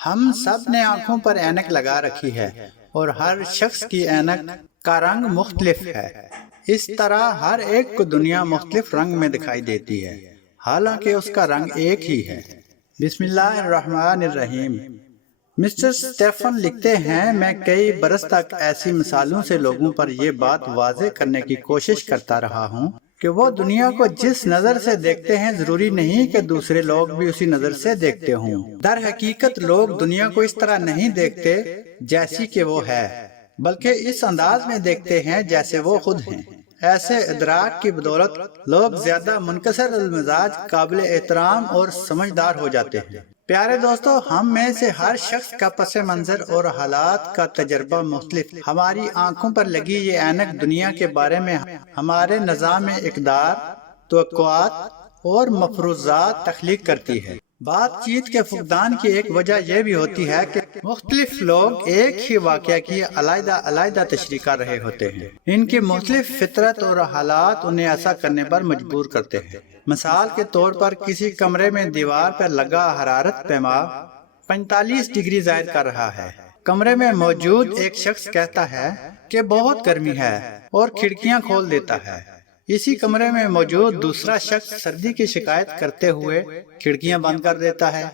ہم سب نے آنکھوں پر اینک لگا رکھی ہے اور ہر شخص کی اینک کا رنگ مختلف ہے۔ اس طرح ہر ایک کو دنیا مختلف رنگ میں دکھائی دیتی ہے، حالانکہ اس کا رنگ ایک ہی ہے۔ بسم اللہ الرحمن الرحیم۔ مسٹر سٹیفن لکھتے ہیں، میں کئی برس تک ایسی مثالوں سے لوگوں پر یہ بات واضح کرنے کی کوشش کرتا رہا ہوں کہ وہ دنیا کو جس نظر سے دیکھتے ہیں ضروری نہیں کہ دوسرے لوگ بھی اسی نظر سے دیکھتے ہوں۔ در حقیقت لوگ دنیا کو اس طرح نہیں دیکھتے جیسی کہ وہ ہے، بلکہ اس انداز میں دیکھتے ہیں جیسے وہ خود ہیں۔ ایسے ادراک کی بدولت لوگ زیادہ منکسر المزاج، قابل احترام اور سمجھدار ہو جاتے ہیں۔ پیارے دوستو، ہم میں سے ہر شخص کا پس منظر اور حالات کا تجربہ مختلف۔ ہماری آنکھوں پر لگی یہ اینک دنیا کے بارے میں ہمارے نظام اقدار، توقعات اور مفروضات تخلیق کرتی ہے۔ بات چیت کے فقدان کی ایک وجہ یہ بھی ہوتی ہے کہ مختلف لوگ ایک ہی واقعہ کی علیحدہ علیحدہ تشریح کر رہے ہوتے ہیں۔ ان کی مختلف فطرت اور حالات انہیں ایسا کرنے پر مجبور کرتے ہیں۔ مثال کے طور پر کسی کمرے میں دیوار پر لگا حرارت پیماں 45 ڈگری زائد کر رہا ہے۔ کمرے میں موجود ایک شخص کہتا ہے کہ بہت گرمی ہے اور کھڑکیاں کھول دیتا ہے۔ اسی کمرے میں موجود دوسرا شخص سردی کی شکایت کرتے ہوئے کھڑکیاں بند کر دیتا ہے۔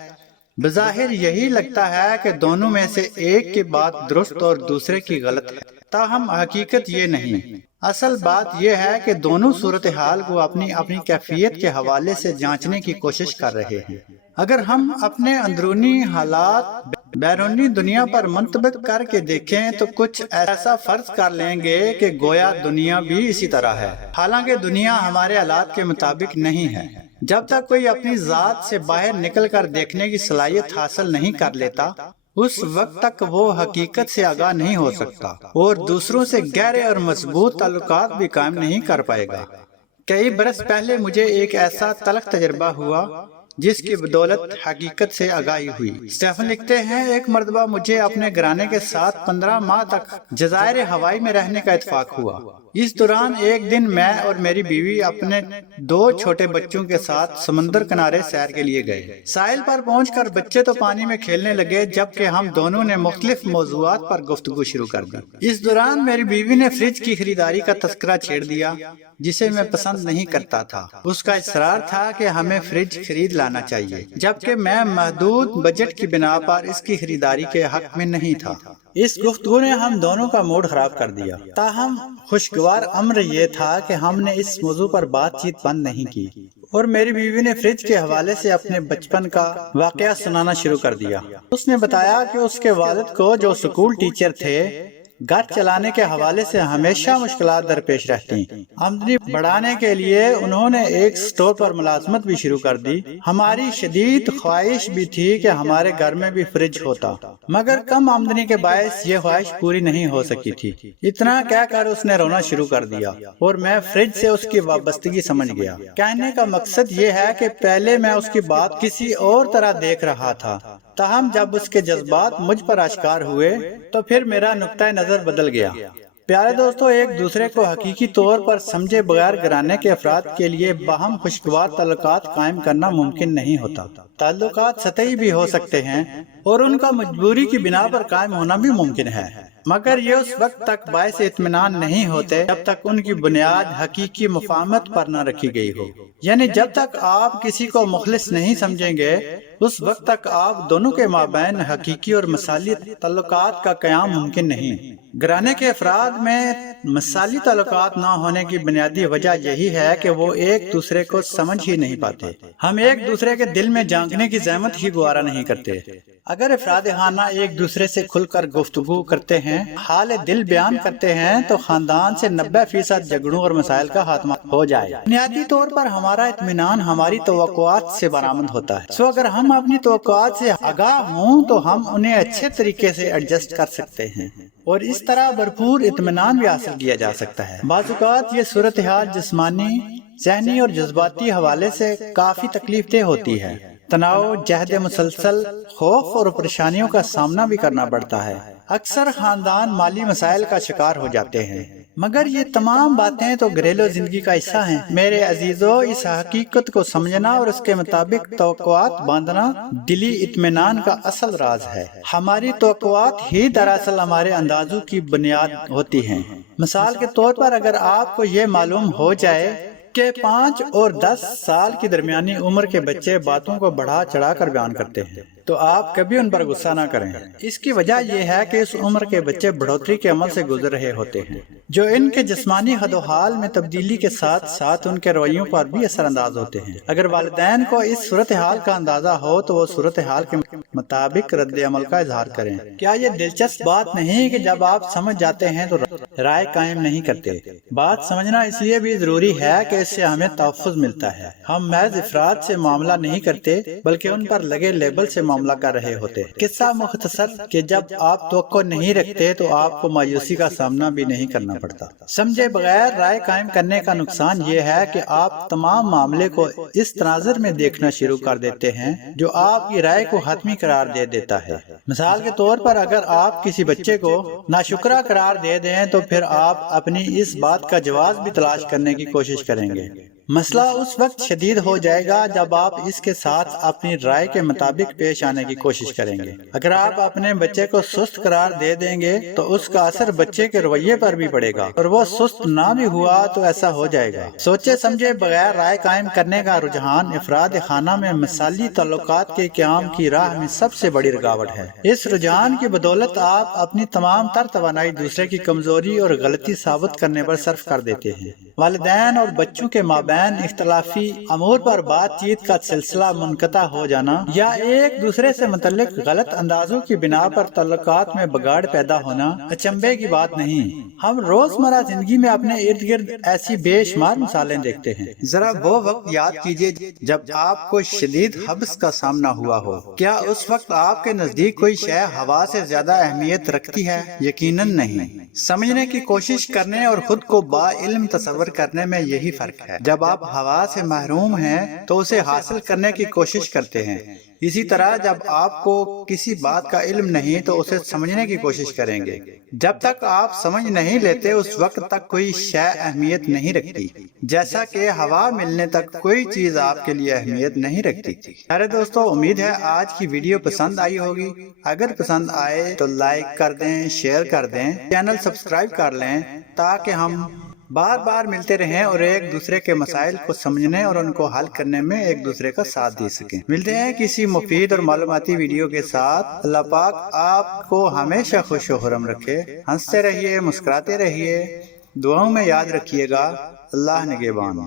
بظاہر یہی لگتا ہے کہ دونوں میں سے ایک کی بات درست اور دوسرے کی غلط ہے، تاہم حقیقت یہ نہیں۔ اصل بات یہ ہے کہ دونوں صورتحال کو اپنی اپنی کیفیت کے حوالے سے جانچنے کی کوشش کر رہے ہیں۔ اگر ہم اپنے اندرونی حالات بیرونی دنیا پر منطبق کر کے دیکھیں تو کچھ ایسا فرض کر لیں گے کہ گویا دنیا بھی اسی طرح ہے، حالانکہ دنیا ہمارے حالات کے مطابق نہیں ہے۔ جب تک کوئی اپنی ذات سے باہر نکل کر دیکھنے کی صلاحیت حاصل نہیں کر لیتا، اس وقت تک وہ حقیقت سے آگاہ نہیں ہو سکتا اور دوسروں سے گہرے اور مضبوط تعلقات بھی قائم نہیں کر پائے گا۔ کئی برس پہلے مجھے ایک ایسا تلخ تجربہ ہوا جس کی بدولت حقیقت سے آگاہی ہوئی۔ سٹیفن لکھتے ہیں، ایک مرتبہ مجھے اپنے گھرانے کے ساتھ 15 ماہ تک جزائر ہوائی میں رہنے کا اتفاق ہوا۔ اس دوران ایک دن میں اور میری بیوی اپنے 2 چھوٹے بچوں کے ساتھ سمندر کنارے سیر کے لیے گئے۔ ساحل پر پہنچ کر بچے تو پانی میں کھیلنے لگے، جبکہ ہم دونوں نے مختلف موضوعات پر گفتگو شروع کر دی۔ اس دوران میری بیوی نے فریج کی خریداری کا تذکرہ چھیڑ دیا، جسے میں پسند نہیں کرتا تھا۔ اس کا اصرار تھا کہ ہمیں فریج خرید لانا چاہیے، جبکہ میں محدود بجٹ کی بنا پر اس کی خریداری کے حق میں نہیں تھا۔ اس گفتگو نے ہم دونوں کا موڈ خراب کر دیا۔ تاہم خوشگوار امر یہ تھا کہ ہم نے اس موضوع پر بات چیت بند نہیں کی اور میری بیوی نے فریج کے حوالے سے اپنے بچپن کا واقعہ سنانا شروع کر دیا۔ اس نے بتایا کہ اس کے والد کو، جو اسکول ٹیچر تھے، گھر چلانے کے حوالے سے ہمیشہ مشکلات درپیش رہتی۔ آمدنی بڑھانے کے لیے انہوں نے ایک سٹور پر ملازمت بھی شروع کر دی۔ ہماری شدید خواہش بھی تھی کہ ہمارے گھر میں بھی فریج ہوتا، مگر کم آمدنی کے باعث یہ خواہش پوری نہیں ہو سکی تھی۔ اتنا کہہ کر اس نے رونا شروع کر دیا اور میں فریج سے اس کی وابستگی سمجھ گیا۔ کہنے کا مقصد یہ ہے کہ پہلے میں اس کی بات کسی اور طرح دیکھ رہا تھا، تاہم جب اس کے جذبات مجھ پر آشکار ہوئے تو پھر میرا نقطہ نظر بدل گیا۔ پیارے دوستو، ایک دوسرے کو حقیقی طور پر سمجھے بغیر گھرانے کے افراد کے لیے باہم خوشگوار تعلقات قائم کرنا ممکن نہیں ہوتا۔ تعلقات سطحی بھی ہو سکتے ہیں اور ان کا مجبوری کی بنا پر قائم ہونا بھی ممکن ہے، مگر یہ اس وقت تک باعث اطمینان نہیں ہوتے جب تک ان کی بنیاد حقیقی مفاہمت پر نہ رکھی گئی ہو۔ یعنی جب تک آپ کسی کو مخلص نہیں سمجھیں گے، اس وقت تک آپ دونوں کے مابین حقیقی اور مثالی تعلقات کا قیام ممکن نہیں۔ گھرانے کے افراد میں مثالی تعلقات نہ ہونے کی بنیادی وجہ یہی ہے کہ وہ ایک دوسرے کو سمجھ ہی نہیں پاتے۔ ہم ایک دوسرے کے دل میں جھانکنے کی زحمت ہی گوارا نہیں کرتے۔ اگر افراد خانہ ایک دوسرے سے کھل کر گفتگو کرتے ہیں، حال دل بیان کرتے ہیں، تو خاندان سے 90% جھگڑوں اور مسائل کا خاتمہ ہو جائے۔ بنیادی طور پر ہمارا اطمینان ہماری توقعات سے برآمد ہوتا ہے۔ اگر ہم اپنی توقعات سے آگاہ ہوں تو ہم انہیں اچھے طریقے سے ایڈجسٹ کر سکتے ہیں اور اس طرح بھرپور اطمینان بھی حاصل کیا جا سکتا ہے۔ بعض اوقات یہ صورتحال جسمانی، ذہنی اور جذباتی حوالے سے کافی تکلیف دہ ہوتی ہے۔ تناؤ، جہد مسلسل، خوف اور پریشانیوں کا سامنا بھی کرنا پڑتا ہے۔ اکثر خاندان مالی مسائل کا شکار ہو جاتے ہیں۔ مگر یہ تمام باتیں تو گھریلو زندگی کا حصہ ہیں۔ میرے عزیزو، اس حقیقت کو سمجھنا اور اس کے مطابق توقعات باندھنا دلی اطمینان کا اصل راز ہے۔ ہماری توقعات ہی دراصل ہمارے اندازوں کی بنیاد ہوتی ہیں۔ مثال کے طور پر اگر آپ کو یہ معلوم ہو جائے کہ 5 اور 10 سال کی درمیانی عمر کے بچے باتوں کو بڑھا چڑھا کر بیان کرتے ہیں تو آپ کبھی ان پر غصہ نہ کریں۔ اس کی وجہ یہ ہے کہ اس عمر کے بچے بڑھوتری کے عمل سے گزر رہے ہوتے ہیں جو ان کے جسمانی حد و حال میں تبدیلی کے ساتھ ساتھ ان کے رویوں پر بھی اثر انداز ہوتے ہیں۔ اگر والدین کو اس صورتحال کا اندازہ ہو تو وہ صورتحال کے مطابق رد عمل کا اظہار کریں۔ کیا یہ دلچسپ بات نہیں کہ جب آپ سمجھ جاتے ہیں تو رائے قائم نہیں کرتے؟ بات سمجھنا اس لیے بھی ضروری ہے کہ اس سے ہمیں تحفظ ملتا ہے۔ ہم محض افراد سے معاملہ نہیں کرتے بلکہ ان پر لگے لیبل سے معاملہ کر رہے ہوتے ہیں۔ قصہ مختصر کہ جب آپ توقع نہیں رکھتے تو آپ کو مایوسی کا سامنا بھی نہیں کرنا پڑتا۔ سمجھے بغیر رائے قائم کرنے کا نقصان یہ ہے کہ آپ تمام معاملے کو اس تناظر میں دیکھنا شروع کر دیتے ہیں جو آپ کی رائے کو حتمی قرار دے دیتا ہے۔ مثال کے طور پر اگر آپ کسی بچے کو ناشکرا قرار دے دیں تو پھر آپ اپنی اس بات کا جواز بھی تلاش کرنے کی کوشش کریں گے۔ مسئلہ اس وقت شدید ہو جائے گا جب آپ اس کے ساتھ اپنی رائے کے مطابق پیش آنے کی کوشش کریں گے۔ اگر آپ اپنے بچے کو سست قرار دے دیں گے تو اس کا اثر بچے کے رویے پر بھی پڑے گا اور وہ سست نہ بھی ہوا تو ایسا ہو جائے گا۔ سوچے سمجھے بغیر رائے قائم کرنے کا رجحان افراد خانہ میں مثالی تعلقات کے قیام کی راہ میں سب سے بڑی رکاوٹ ہے۔ اس رجحان کی بدولت آپ اپنی تمام تر توانائی دوسرے کی کمزوری اور غلطی ثابت کرنے پر صرف کر دیتے ہیں۔ والدین اور بچوں کے مابین اختلافی امور پر بات چیت کا سلسلہ منقطع ہو جانا یا ایک دوسرے سے متعلق غلط اندازوں کی بنا پر تعلقات میں بگاڑ پیدا ہونا اچنبھے کی بات نہیں۔ ہم روزمرہ زندگی میں اپنے ارد گرد ایسی بے شمار مثالیں دیکھتے ہیں۔ ذرا وہ وقت یاد کیجئے جب آپ کو شدید حبس کا سامنا ہوا ہو۔ کیا اس وقت آپ کے نزدیک کوئی شے ہوا سے زیادہ اہمیت رکھتی ہے؟ یقیناً نہیں۔ سمجھنے کی کوشش کرنے اور خود کو با علم تصور کرنے میں یہی فرق ہے۔ جب آپ ہوا سے محروم ہیں تو اسے حاصل کرنے کی کوشش کرتے ہیں، اسی طرح جب آپ کو کسی بات کا علم نہیں تو اسے سمجھنے کی کوشش کریں گے۔ جب تک آپ سمجھ نہیں لیتے اس وقت تک کوئی شے اہمیت نہیں رکھتی، جیسا کہ ہوا ملنے تک کوئی چیز آپ کے لیے اہمیت نہیں رکھتی تھی۔ میرے دوستو، امید ہے آج کی ویڈیو پسند آئی ہوگی۔ اگر پسند آئے تو لائک کر دیں، شیئر کر دیں، چینل سبسکرائب کر لیں تاکہ ہم بار بار ملتے رہیں اور ایک دوسرے کے مسائل کو سمجھنے اور ان کو حل کرنے میں ایک دوسرے کا ساتھ دے سکیں۔ ملتے ہیں کسی مفید اور معلوماتی ویڈیو کے ساتھ۔ اللہ پاک آپ کو ہمیشہ خوش و خرم رکھے۔ ہنستے رہیے، مسکراتے رہیے، دعاؤں میں یاد رکھیے گا۔ اللہ نگہبان۔